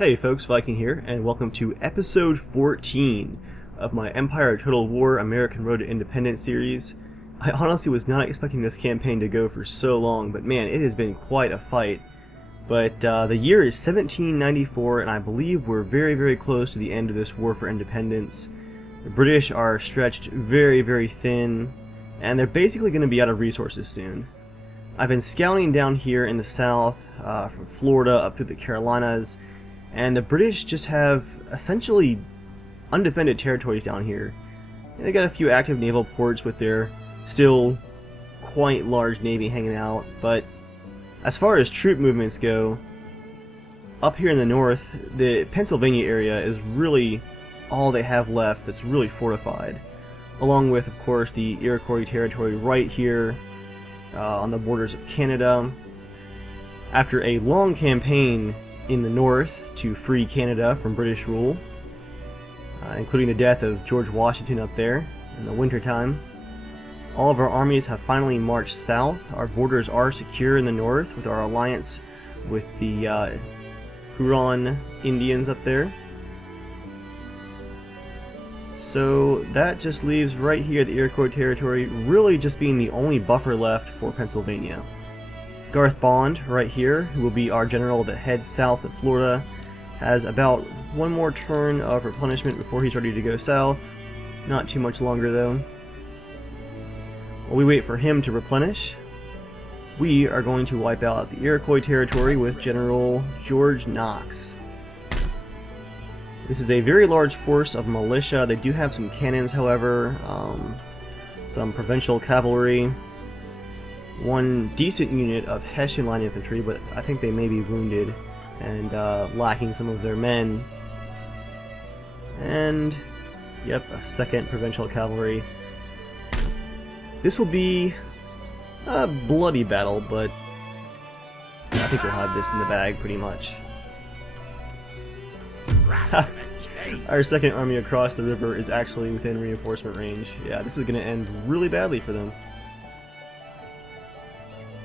Hey folks, Viking here, and welcome to episode 14 of my Empire Total War American Road to Independence series. I honestly was not expecting this campaign to go for so long, but man, it has been quite a fight. But the year is 1794, and I believe we're very close to the end of this war for independence. The British are stretched very thin, and they're basically going to be out of resources soon. I've been scouting down here in the south, from Florida up through the Carolinas, and the British just have essentially undefended territories down here. And they got a few active naval ports with their still quite large navy hanging out, but as far as troop movements go, up here in the north, the Pennsylvania area is really all they have left that's really fortified, along with, of course, the Iroquois territory right here on the borders of Canada. After a long campaign in the north to free Canada from British rule, including the death of George Washington up there in the wintertime, all of our armies have finally marched south. Our borders are secure in the north with our alliance with the Huron Indians up there. So that just leaves right here the Iroquois territory really just being the only buffer left for Pennsylvania. Garth Bond, right here, who will be our general that heads south of Florida, has about one more turn of replenishment before he's ready to go south. Not too much longer though. While we wait for him to replenish, we are going to wipe out the Iroquois territory with General George Knox. This is a very large force of militia. They do have some cannons, however, some provincial cavalry, one decent unit of Hessian line infantry, but I think they may be wounded and lacking some of their men. And, yep, a second provincial cavalry. This will be a bloody battle, but I think we'll have this in the bag pretty much. Our second army across the river is actually within reinforcement range. Yeah, this is going to end really badly for them.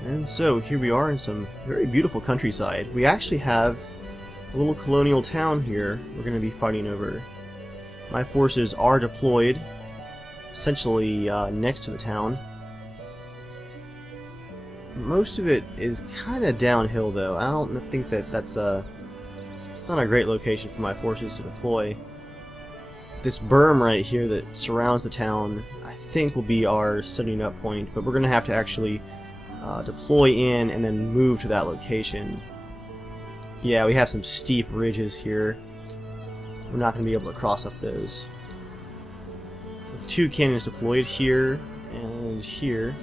And so, here we are in some very beautiful countryside. We actually have a little colonial town here we're going to be fighting over. My forces are deployed essentially next to the town. Most of it is kind of downhill though. I don't think that that's it's not a great location for my forces to deploy. This berm right here that surrounds the town I think will be our setting up point, but we're going to have to actually deploy in and then move to that location. Yeah, we have some steep ridges here. We're not going to be able to cross up those. With two cannons deployed here and here,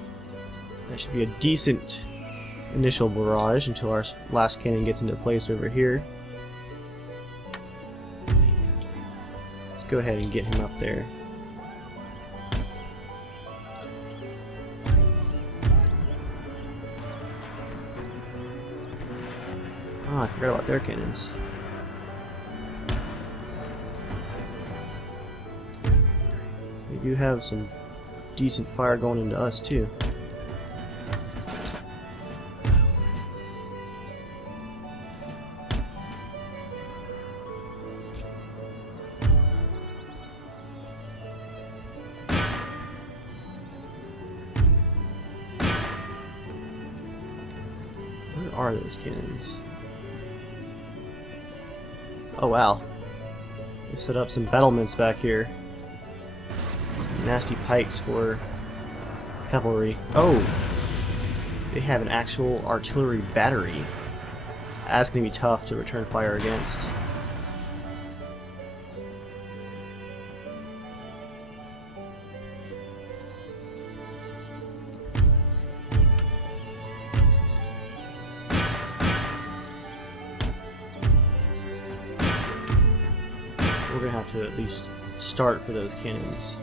that should be a decent initial barrage until our last cannon gets into place over here. Let's go ahead and get him up there. Oh, I forgot about their cannons. We do have some decent fire going into us too. Where are those cannons? Oh wow, they set up some battlements back here. Nasty pikes for cavalry. Oh, they have an actual artillery battery. That's going to be tough to return fire against. We're going to have to at least start for those cannons.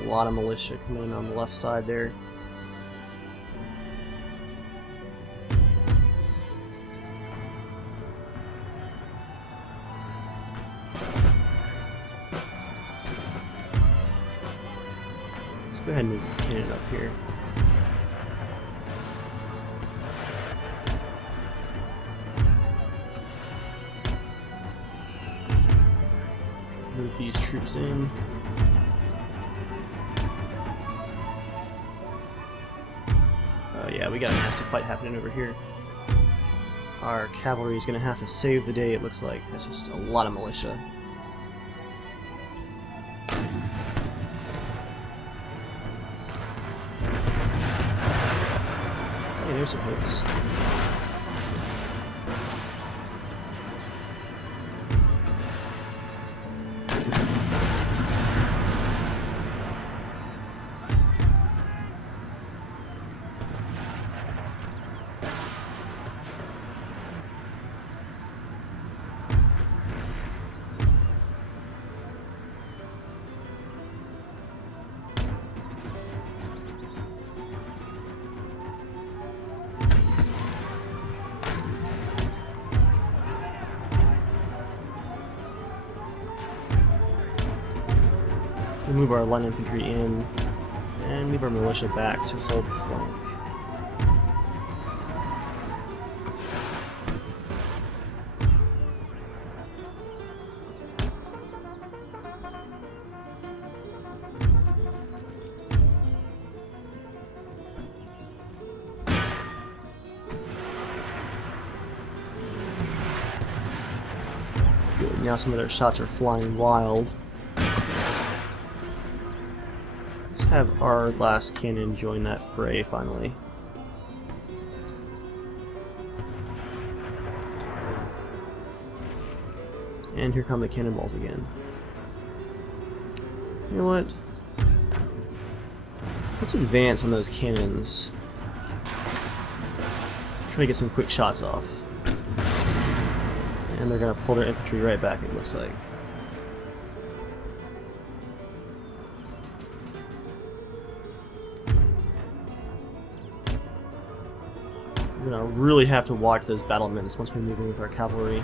A lot of militia coming in on the left side there. Let's go ahead and move this cannon up here. Move these troops in. Oh yeah, we got a nasty fight happening over here. Our cavalry is going to have to save the day, it looks like. That's just a lot of militia. Hey, there's some hits. We'll move our line infantry in and move our militia back to hold the flank. Good. Now some of their shots are flying wild. Have our last cannon join that fray finally. And here come the cannonballs again. You know what? Let's advance on those cannons. Try to get some quick shots off. And they're gonna pull their infantry right back, it looks like. We're gonna really have to watch those battlements once we move in with our cavalry.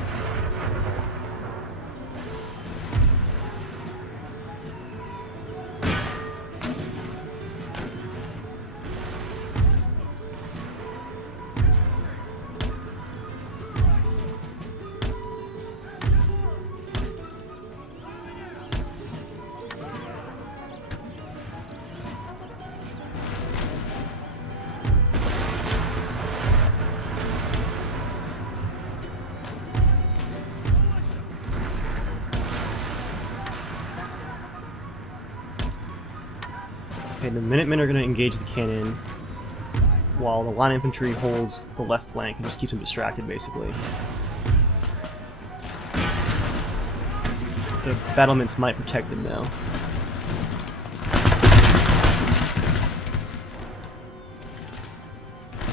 Okay, the Minutemen are going to engage the cannon, while the line infantry holds the left flank and just keeps them distracted, basically. The battlements might protect them, though.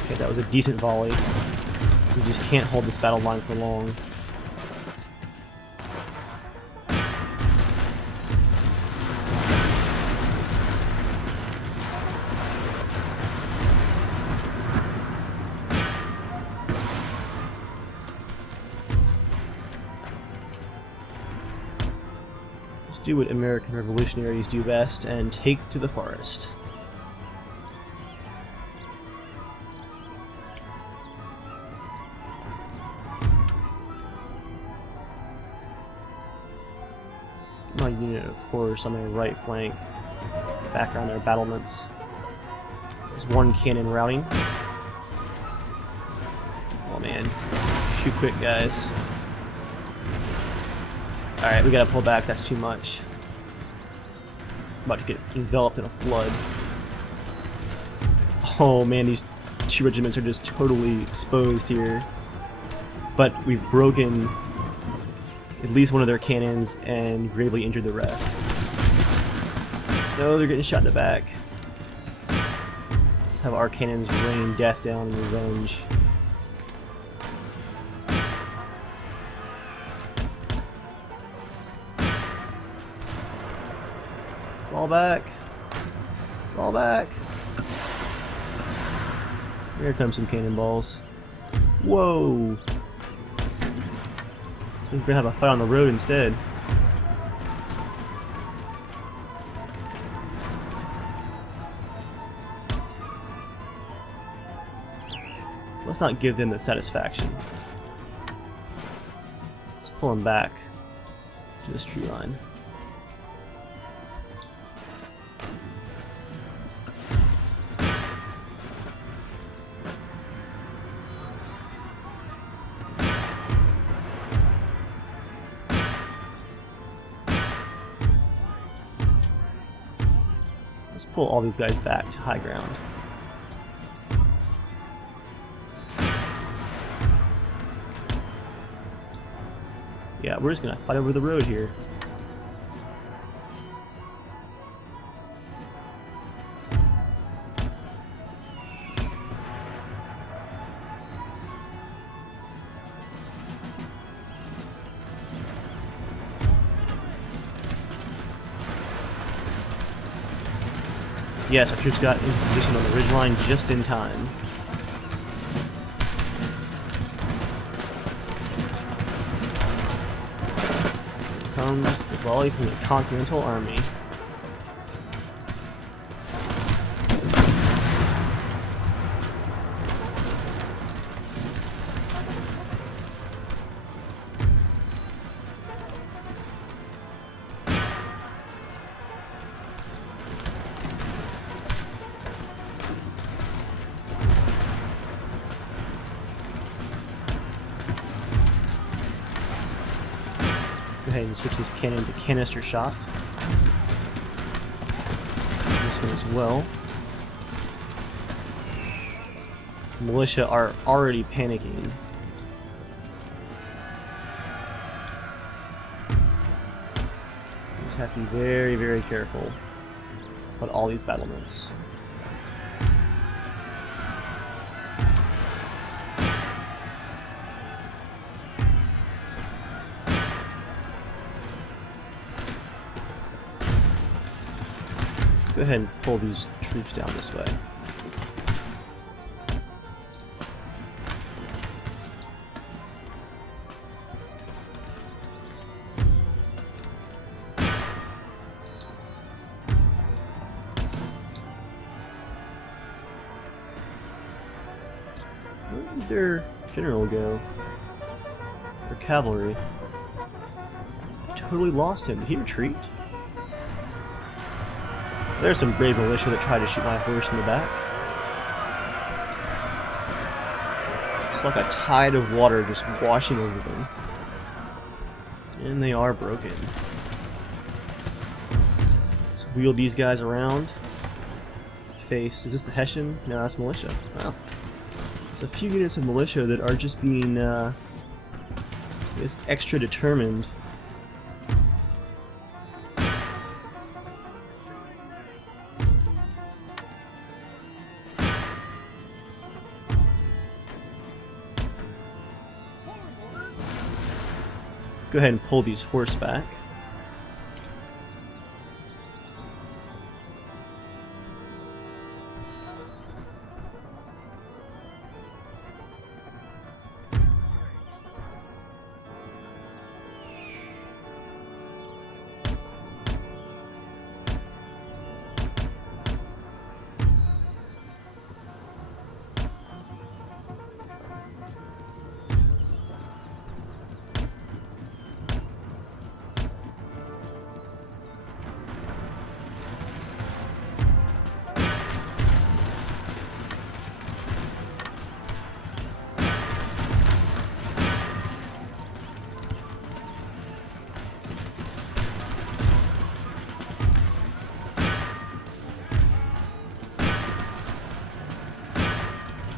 Okay, that was a decent volley. We just can't hold this battle line for long. Do what American revolutionaries do best and take to the forest. My unit, of course, on their right flank, back around their battlements. There's one cannon routing. Oh man, shoot quick, guys. Alright, we gotta pull back, that's too much. I'm about to get enveloped in a flood. Oh man, these two regiments are just totally exposed here. But we've broken at least one of their cannons and gravely injured the rest. No, they're getting shot in the back. Let's have our cannons rain death down in revenge. Fall back. Fall back. Here comes some cannonballs. Whoa! We're gonna have a fight on the road instead. Let's not give them the satisfaction. Let's pull them back to this tree line. Let's pull all these guys back to high ground. Yeah, we're just gonna fight over the road here. Yes, our troops got in position on the ridgeline just in time. Here comes the volley from the Continental Army. Go ahead and switch this cannon to canister shot. This one as well. Militia are already panicking. Just have to be very, very careful about all these battlements. Go ahead and pull these troops down this way. Where did their general go? Their cavalry. I totally lost him. Did he retreat? There's some brave militia that tried to shoot my horse in the back. It's like a tide of water just washing over them. And they are broken. Let's wheel these guys around. Face, is this the Hessian? No, that's militia. Wow. There's a few units of militia that are just being extra determined. Go ahead and pull these horse back.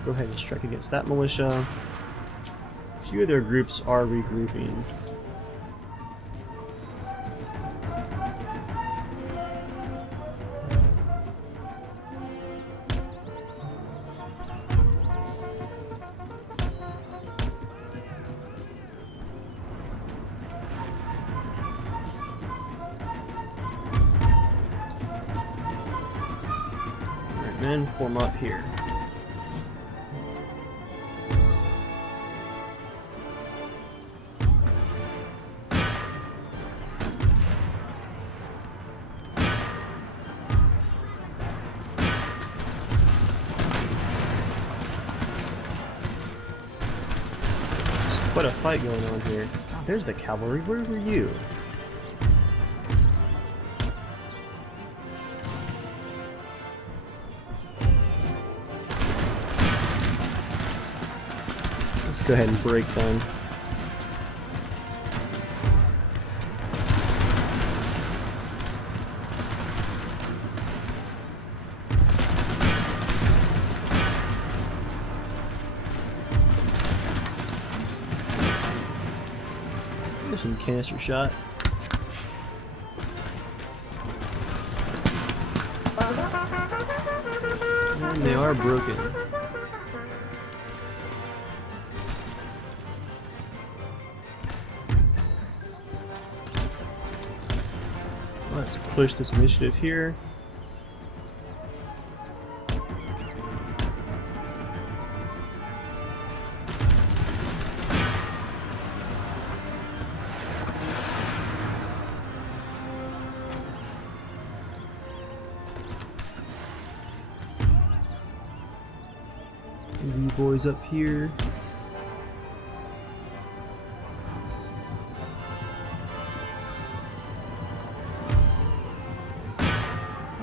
Go ahead and strike against that militia. A few of their groups are regrouping. Alright, men, form up here. Quite a fight going on here. Oh, there's the cavalry. Where were you? Let's go ahead and break them. There's some canister shot. And they are broken. Let's push this initiative here. You boys up here.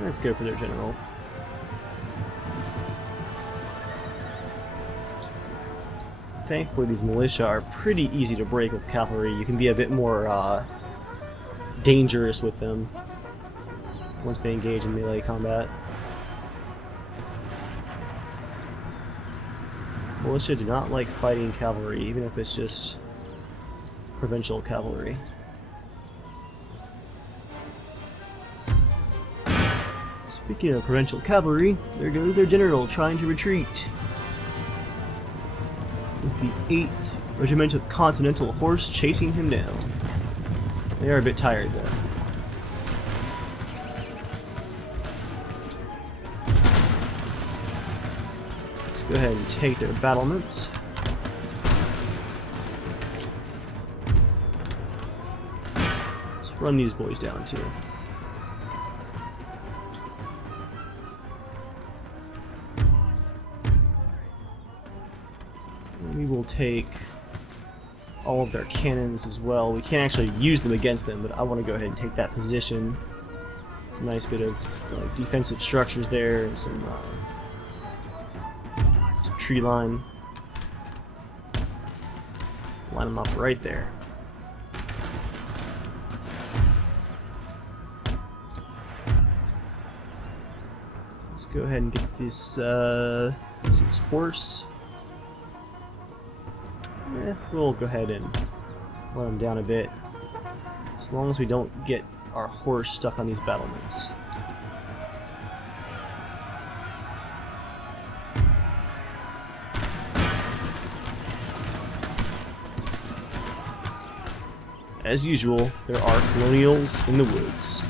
Let's go for their general. Thankfully, these militia are pretty easy to break with cavalry. You can be a bit more dangerous with them once they engage in melee combat. Militia do not like fighting cavalry, even if it's just provincial cavalry. Speaking of provincial cavalry, there goes their general trying to retreat. With the 8th Regiment of Continental Horse chasing him down. They are a bit tired though. Let's go ahead and take their battlements. Let's run these boys down too. We will take all of their cannons as well. We can't actually use them against them, but I want to go ahead and take that position. It's a nice bit of defensive structures there and some tree line. Line them up right there. Let's go ahead and get this horse. We'll go ahead and let them down a bit, as long as we don't get our horse stuck on these battlements. As usual, there are colonials in the woods.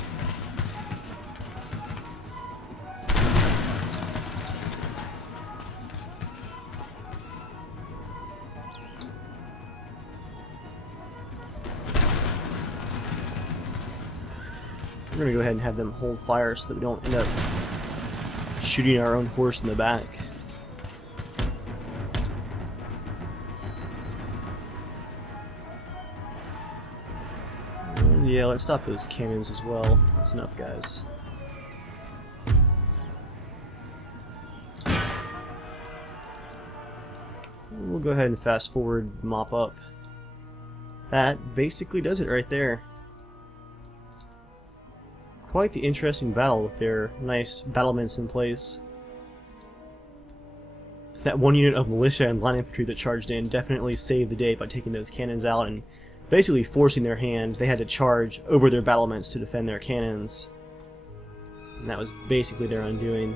We're going to go ahead and have them hold fire so that we don't end up shooting our own horse in the back. And yeah, let's stop those cannons as well. That's enough, guys. We'll go ahead and fast forward, mop up. That basically does it right there. Quite the interesting battle with their nice battlements in place. That one unit of militia and line infantry that charged in definitely saved the day by taking those cannons out and basically forcing their hand. They had to charge over their battlements to defend their cannons. And that was basically their undoing.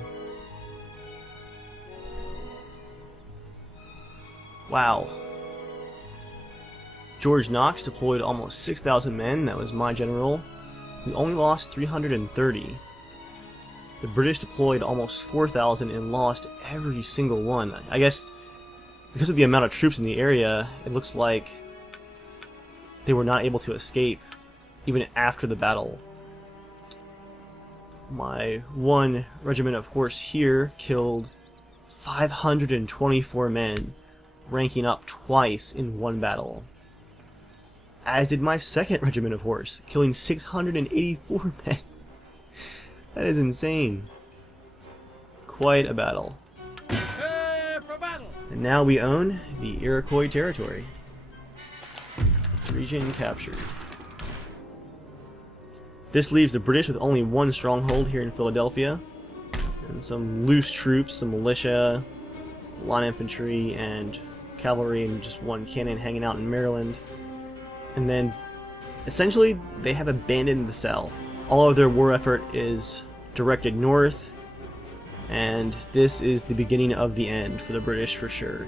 Wow. George Knox deployed almost 6,000 men. That was my general. We only lost 330. The British deployed almost 4,000 and lost every single one. I guess because of the amount of troops in the area, it looks like they were not able to escape even after the battle. My one regiment of horse here killed 524 men, ranking up twice in one battle. As did my second regiment of horse, killing 684 men. That is insane. Quite a battle. For battle. And now we own the Iroquois territory. Region captured. This leaves the British with only one stronghold here in Philadelphia, and some loose troops, some militia, line infantry, and cavalry, and just one cannon hanging out in Maryland. And then essentially, they have abandoned the South. All of their war effort is directed north, and this is the beginning of the end for the British for sure.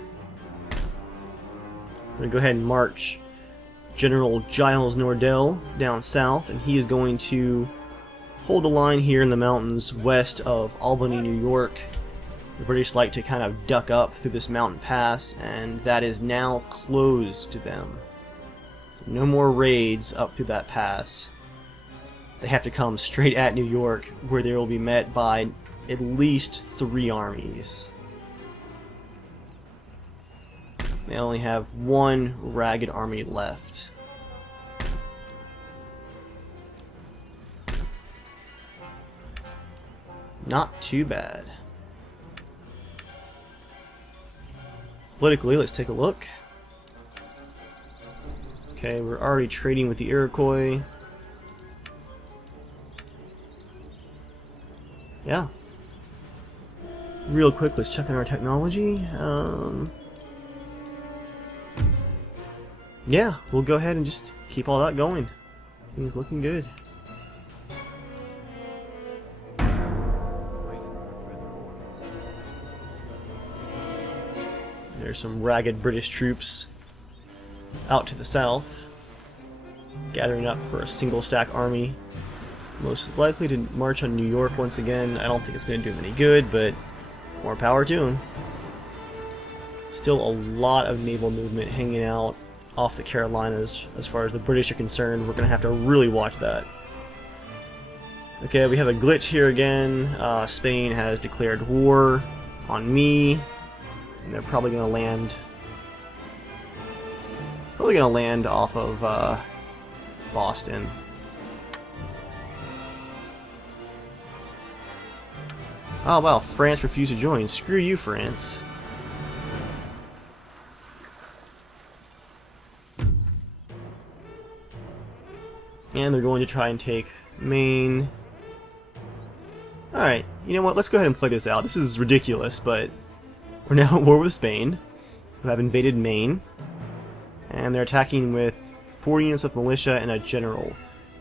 We're going to go ahead and march General Giles Nordell down south, and he is going to hold the line here in the mountains west of Albany, New York. The British like to kind of duck up through this mountain pass, and that is now closed to them. No more raids up through that pass. They have to come straight at New York, where they will be met by at least 3 armies. They only have 1 ragged army left. Not too bad. Politically, let's take a look. Okay, we're already trading with the Iroquois. Yeah. Real quick, let's check on our technology. Yeah, we'll go ahead and just keep all that going. Things looking good. There's some ragged British troops out to the south, gathering up for a single stack army. Most likely to march on New York once again. I don't think it's going to do them any good, but more power to them. Still a lot of naval movement hanging out off the Carolinas as far as the British are concerned. We're going to have to really watch that. Okay, we have a glitch here again. Spain has declared war on me. And they're probably going to land... off of Boston. Oh wow, France refused to join. Screw you, France. And they're going to try and take Maine. Alright, you know what, let's go ahead and play this out. This is ridiculous, but we're now at war with Spain, who have invaded Maine. And they're attacking with 4 units of militia and a general.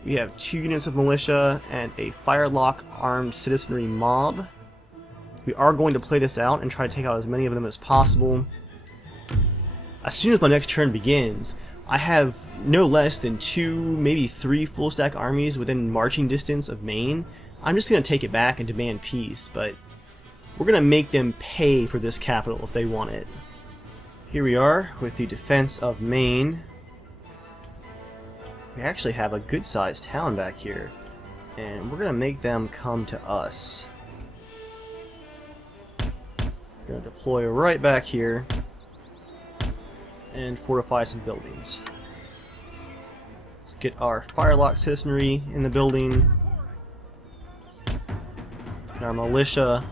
We have 2 units of militia and a firelock armed citizenry mob. We are going to play this out and try to take out as many of them as possible. As soon as my next turn begins, I have no less than 2, maybe 3 full stack armies within marching distance of Maine. I'm just going to take it back and demand peace, but we're going to make them pay for this capital if they want it. Here we are with the defense of Maine. We actually have a good sized town back here, and we're going to make them come to us. We're going to deploy right back here and fortify some buildings. Let's get our firelock citizenry in the building and our militia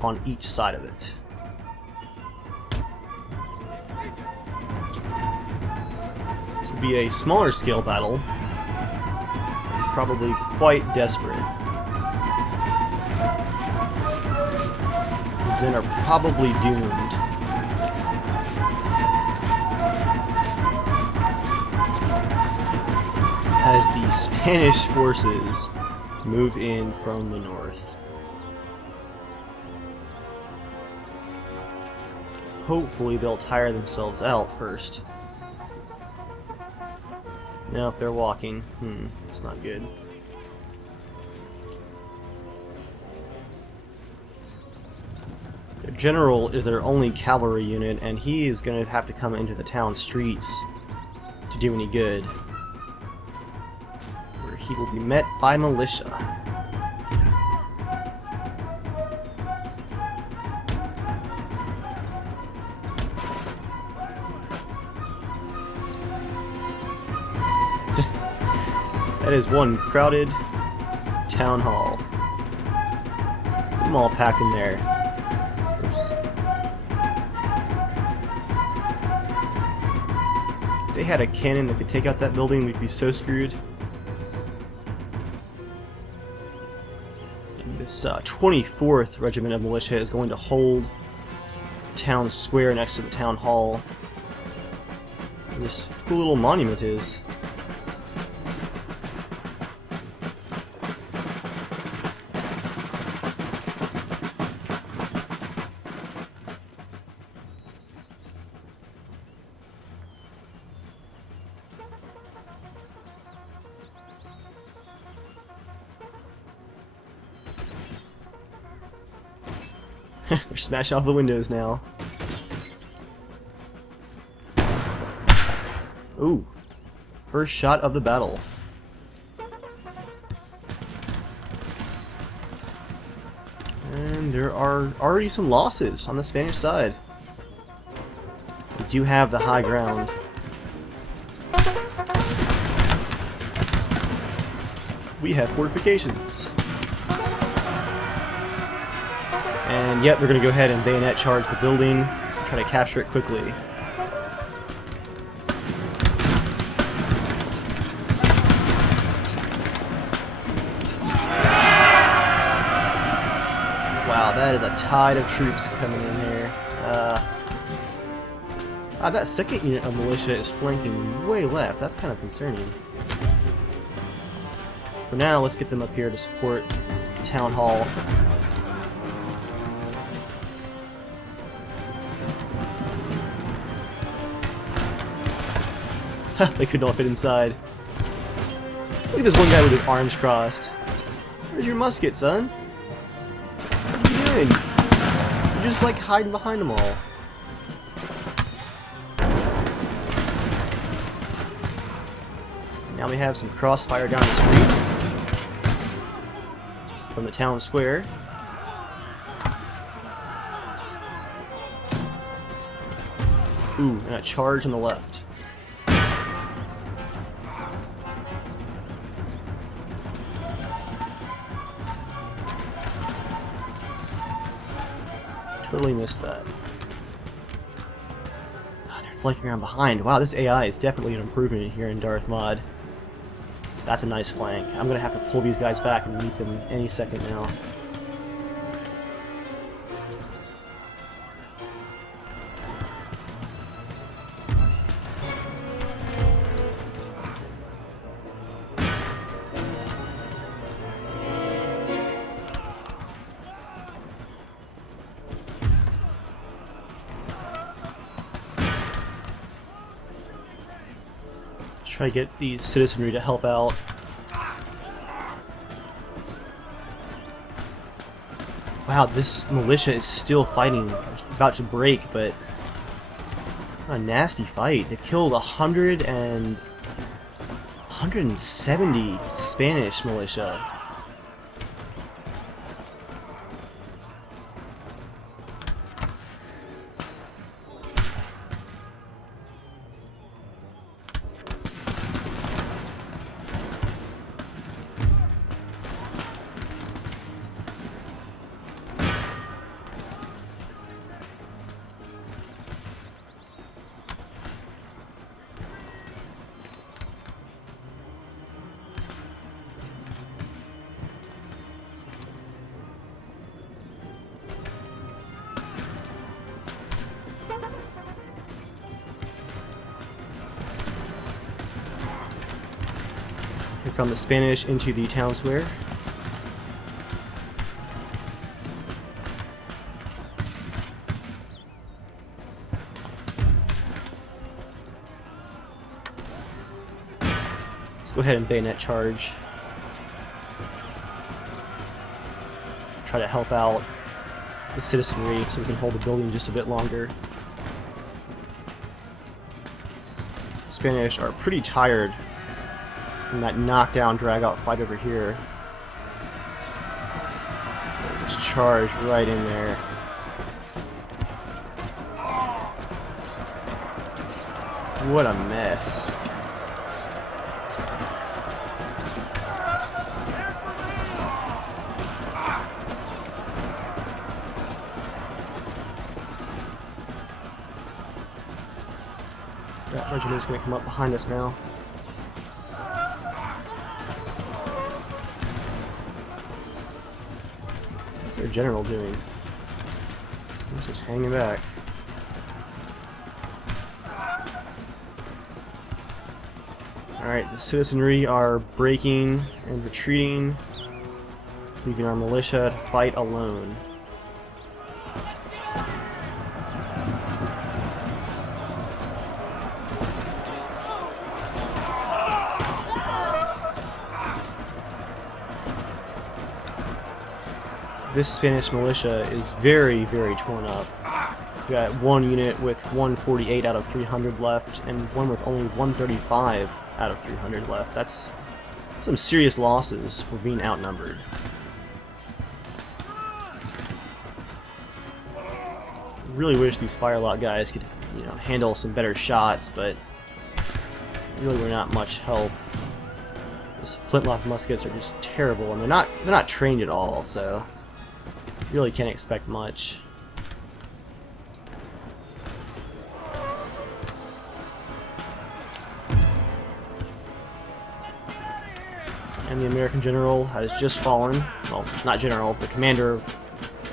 on each side of it. This will be a smaller scale battle, probably quite desperate. These men are probably doomed. As the Spanish forces move in from the north. Hopefully they'll tire themselves out first. Nope, they're walking. It's not good. Their general is their only cavalry unit, and he is going to have to come into the town streets to do any good. Where he will be met by militia. That is one crowded town hall. Get them all packed in there. Oops. If they had a cannon that could take out that building, we'd be so screwed. And this 24th Regiment of Militia is going to hold town square next to the town hall. And this cool little monument is. They're smashing off the windows now. Ooh. First shot of the battle. And there are already some losses on the Spanish side. We do have the high ground. We have fortifications. And yep, we're going to go ahead and bayonet charge the building, try to capture it quickly. Wow, that is a tide of troops coming in here. That second unit of militia is flanking way left. That's kind of concerning. For now, let's get them up here to support Town Hall. They could not fit inside. Look at this one guy with his arms crossed. Where's your musket, son? What are you doing? You're just like hiding behind them all. Now we have some crossfire down the street from the town square. Ooh, and a charge on the left. Totally missed that. Oh, they're flanking around behind. Wow, this AI is definitely an improvement here in Darth Mod. That's a nice flank. I'm going to have to pull these guys back and meet them any second now. Try to get the citizenry to help out. Wow, this militia is still fighting. About to break, but a nasty fight. They've killed 170 Spanish militia. Here come the Spanish into the town square. Let's go ahead and bayonet charge. Try to help out the citizenry so we can hold the building just a bit longer. The Spanish are pretty tired from that knockdown, drag-out fight over here. Just charge right in there. What a mess. That regiment is going to come up behind us now. What's their general doing? He's just hanging back. Alright, the citizenry are breaking and retreating, leaving our militia to fight alone. this Spanish militia is very, very torn up. We got one unit with 148 out of 300 left, and one with only 135 out of 300 left. That's some serious losses for being outnumbered. Really wish these firelock guys could, you know, handle some better shots, but really were not much help. Those flintlock muskets are just terrible, and they're not trained at all, so you really can't expect much. And the American general has just fallen. Well, not general, the commander of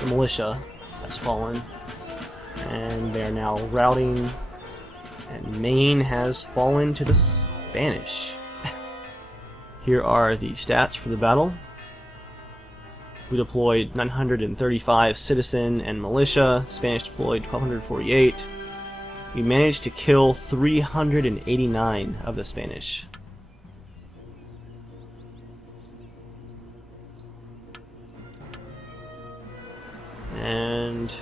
the militia has fallen. And they are now routing, and Maine has fallen to the Spanish. Here are the stats for the battle. We deployed 935 citizen and militia. Spanish deployed 1,248. We managed to kill 389 of the Spanish. And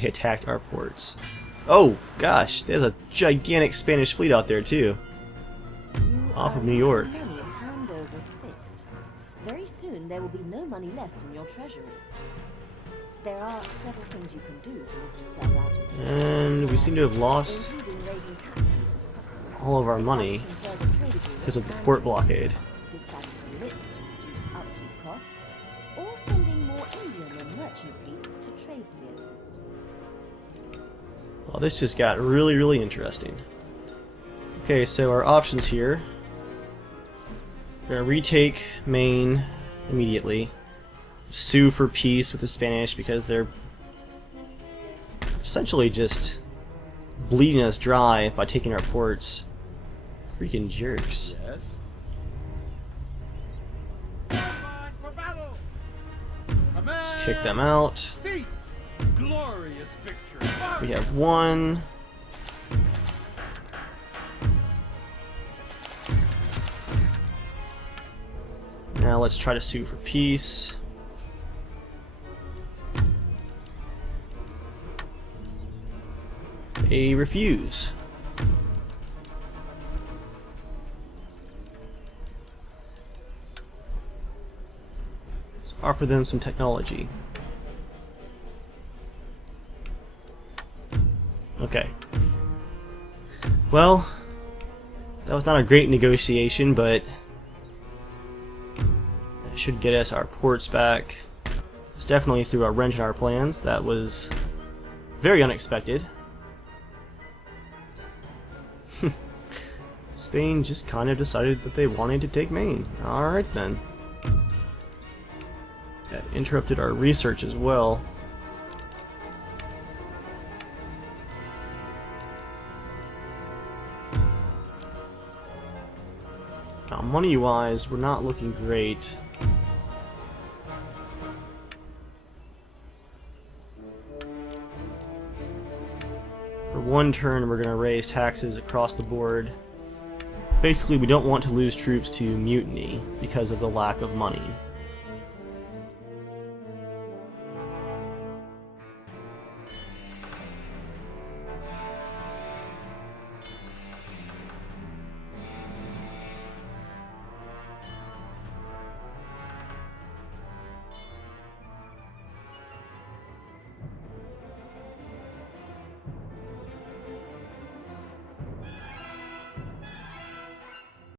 they attacked our ports. Oh gosh, there's a gigantic Spanish fleet out there too, off of New York. Hand over fist. Very soon there will be no money left in your treasury. There are several things you can do to lift yourself out of it. And we seem to have lost Including raising taxes if possible. all of our money because of the port blockade. Disbanding units to reduce upkeep costs, or sending more Indian and merchant fleets to trade theaters. Well, this just got really, really interesting. Okay, so our options here. We're going to retake Maine immediately. Sue for peace with the Spanish because they're essentially just bleeding us dry by taking our ports. Freaking jerks. Yes. For battle. Let's kick them out. See, glorious victory. We have one. Now let's try to sue for peace. They refuse. Let's offer them some technology. Okay. Well, that was not a great negotiation, but that should get us our ports back. It's definitely threw a wrench in our plans. That was very unexpected. Spain just kind of decided that they wanted to take Maine. Alright then. That interrupted our research as well. Now, money-wise, we're not looking great. For one turn, we're going to raise taxes across the board. Basically, we don't want to lose troops to mutiny because of the lack of money.